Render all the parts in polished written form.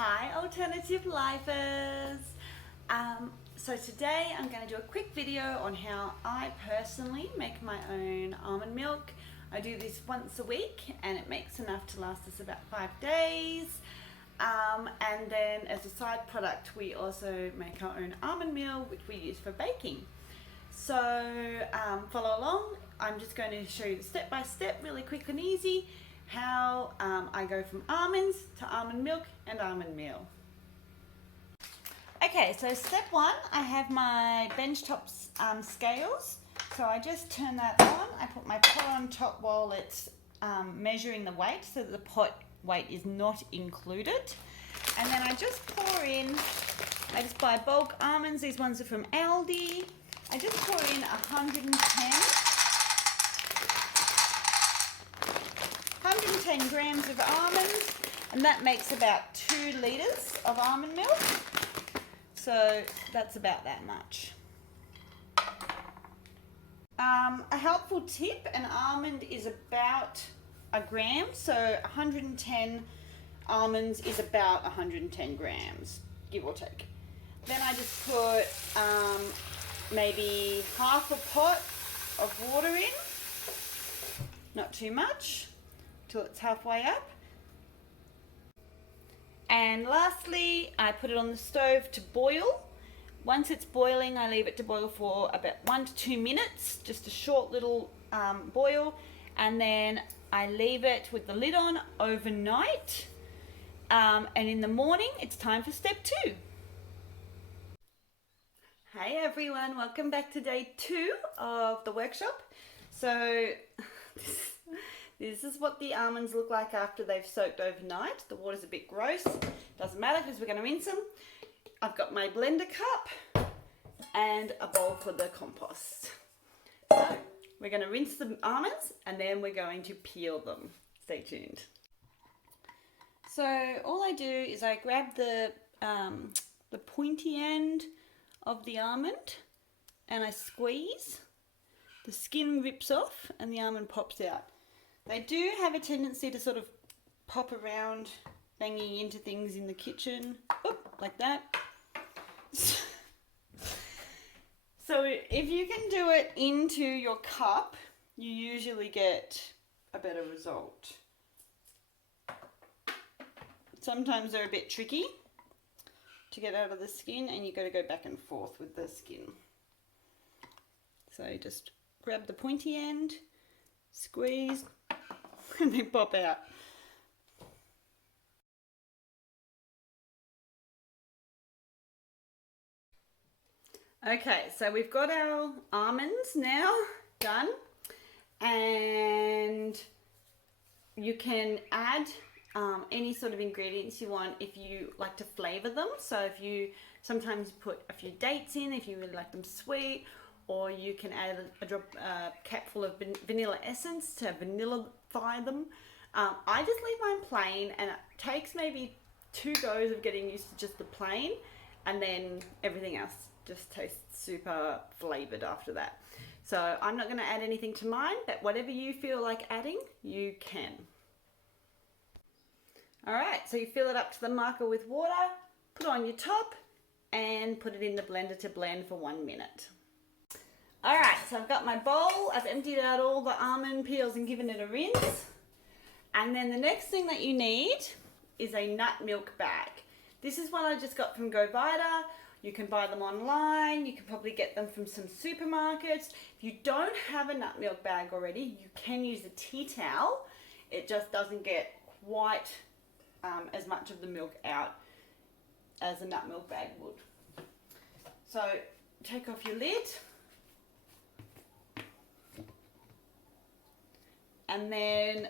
Hi alternative lifers! So today I'm going to do a quick video on how I personally make my own almond milk. I do this once a week and it makes enough to last us about 5 days. And then as a side product we also make our own almond meal which we use for baking. So follow along. I'm just going to show you the step by step, really quick and easy, how I go from almonds to almond milk and almond meal. Okay, so step one, I have my benchtop scales. So I just turn that on. I put my pot on top while it's measuring the weight so that the pot weight is not included. And then I just pour in, I just buy bulk almonds. These ones are from Aldi. I just pour in 110 grams of almonds, and that makes about 2 litres of almond milk. So that's about that much. A helpful tip, an almond is about a gram, so 110 almonds is about 110 grams, give or take. Then I just put maybe half a pot of water in, not too much, till it's halfway up. And lastly, I put it on the stove to boil. Once it's boiling, I leave it to boil for about 1 to 2 minutes, just a short little boil, and then I leave it with the lid on overnight. And in the morning, it's time for step 2. Hey everyone, welcome back to day 2 of the workshop. So this is what the almonds look like after they've soaked overnight. The water's a bit gross, doesn't matter because we're going to rinse them. I've got my blender cup and a bowl for the compost. So we're going to rinse the almonds and then we're going to peel them. Stay tuned. So all I do is I grab the pointy end of the almond and I squeeze. The skin rips off and the almond pops out. They do have a tendency to sort of pop around, banging into things in the kitchen, like that. So if you can do it into your cup, you usually get a better result. Sometimes they're a bit tricky to get out of the skin and you've got to go back and forth with the skin. So just grab the pointy end, squeeze, and they pop out. Okay, so we've got our almonds now done, and you can add any sort of ingredients you want if you like to flavor them. So if you sometimes put a few dates in if you really like them sweet, or you can add a capful of vanilla essence to vanillify them. I just leave mine plain and it takes maybe 2 goes of getting used to just the plain, and then everything else just tastes super flavored after that. So I'm not going to add anything to mine, but whatever you feel like adding, you can. Alright, so you fill it up to the marker with water, put on your top, and put it in the blender to blend for 1 minute. Alright, so I've got my bowl, I've emptied out all the almond peels and given it a rinse. And then the next thing that you need is a nut milk bag. This is one I just got from GoVita. You can buy them online, you can probably get them from some supermarkets. If you don't have a nut milk bag already, you can use a tea towel. It just doesn't get quite as much of the milk out as a nut milk bag would. So take off your lid. And then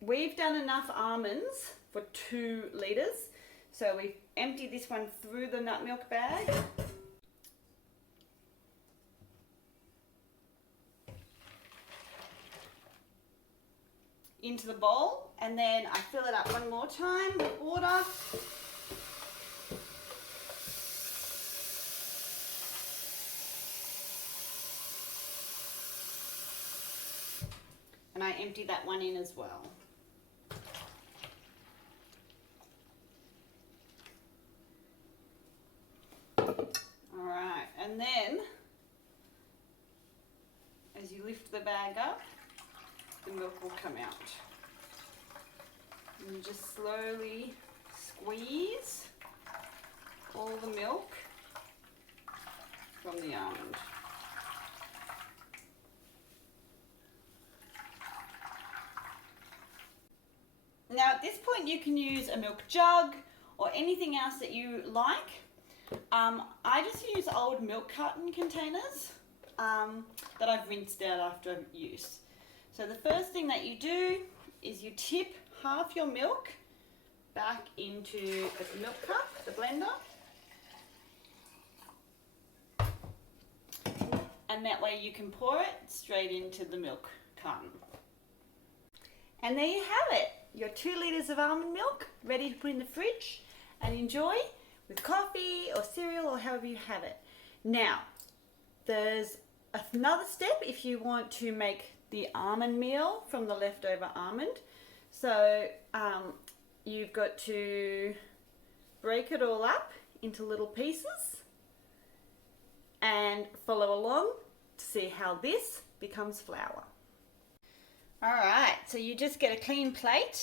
we've done enough almonds for 2 litres. So we've emptied this one through the nut milk bag. Into the bowl, and then I fill it up one more time with water. And I empty that one in as well. bag up, the milk will come out. And you just slowly squeeze all the milk from the almond. Now at this point you can use a milk jug or anything else that you like. I just use old milk carton containers that I've rinsed out after use. So the first thing that you do is you tip half your milk back into the milk cup, the blender. And that way you can pour it straight into the milk carton. And there you have it, your 2 litres of almond milk ready to put in the fridge and enjoy with coffee or cereal or however you have it. Now, there's another step if you want to make the almond meal from the leftover almond. So you've got to break it all up into little pieces and follow along to see how this becomes flour. Alright, so you just get a clean plate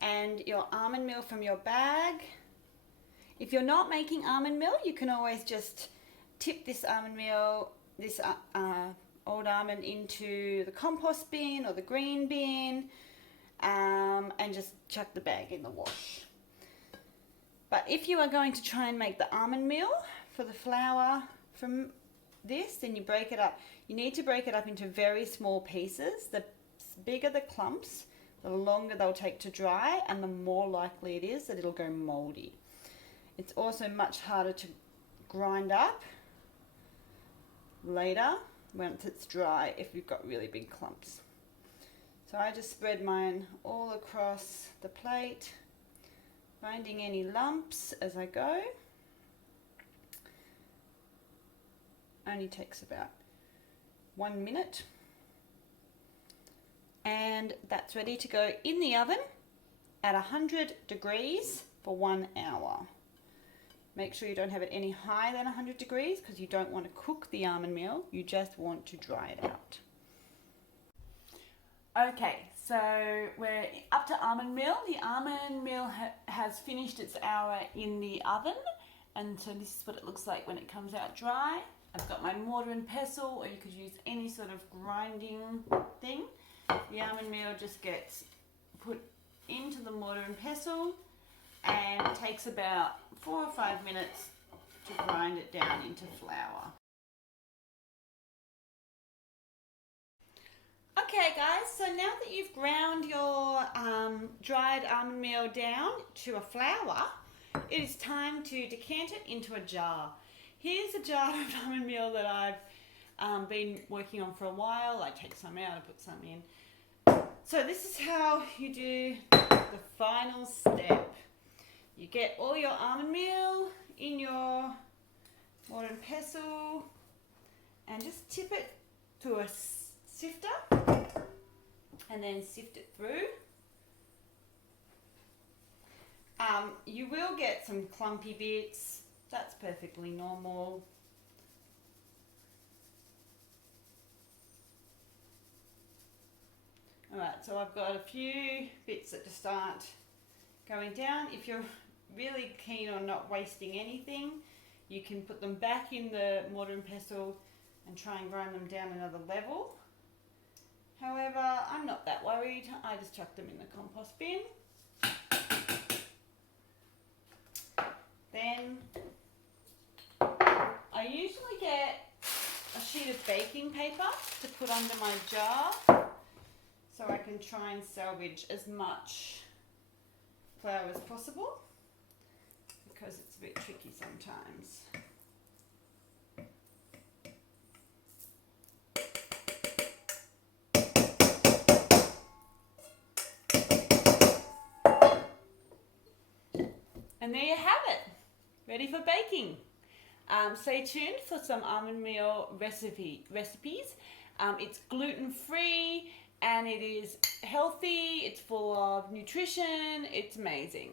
and your almond meal from your bag. If you're not making almond meal, you can always just tip this almond meal, this old almond into the compost bin or the green bin and just chuck the bag in the wash. But if you are going to try and make the almond meal for the flour from this, then you break it up. You need to break it up into very small pieces. The bigger the clumps, the longer they'll take to dry and the more likely it is that it'll go moldy. It's also much harder to grind up later once it's dry if you've got really big clumps. So I just spread mine all across the plate, finding any lumps as I go. Only takes about 1 minute. And that's ready to go in the oven at 100 degrees for 1 hour. Make sure you don't have it any higher than 100 degrees because you don't want to cook the almond meal, you just want to dry it out. Okay, so we're up to almond meal. The almond meal has finished its hour in the oven, and so this is what it looks like when it comes out dry. I've got my mortar and pestle, or you could use any sort of grinding thing. The almond meal just gets put into the mortar and pestle and it takes about 4 or 5 minutes to grind it down into flour. Okay guys, so now that you've ground your dried almond meal down to a flour, it is time to decant it into a jar. Here's a jar of almond meal that I've been working on for a while. I take some out, I put some in. So this is how you do the final step. You get all your almond meal in your mortar and pestle and just tip it to a sifter and then sift it through. You will get some clumpy bits. That's perfectly normal. Alright, so I've got a few bits that just aren't going down. If you're really keen on not wasting anything, you can put them back in the mortar and pestle and try and grind them down another level. However, I'm not that worried. I just chuck them in the compost bin. Then I usually get a sheet of baking paper to put under my jar so I can try and salvage as much flour as possible because it's a bit tricky sometimes. And there you have it, ready for baking. Stay tuned for some almond meal recipes. It's gluten-free and it is healthy, it's full of nutrition, it's amazing.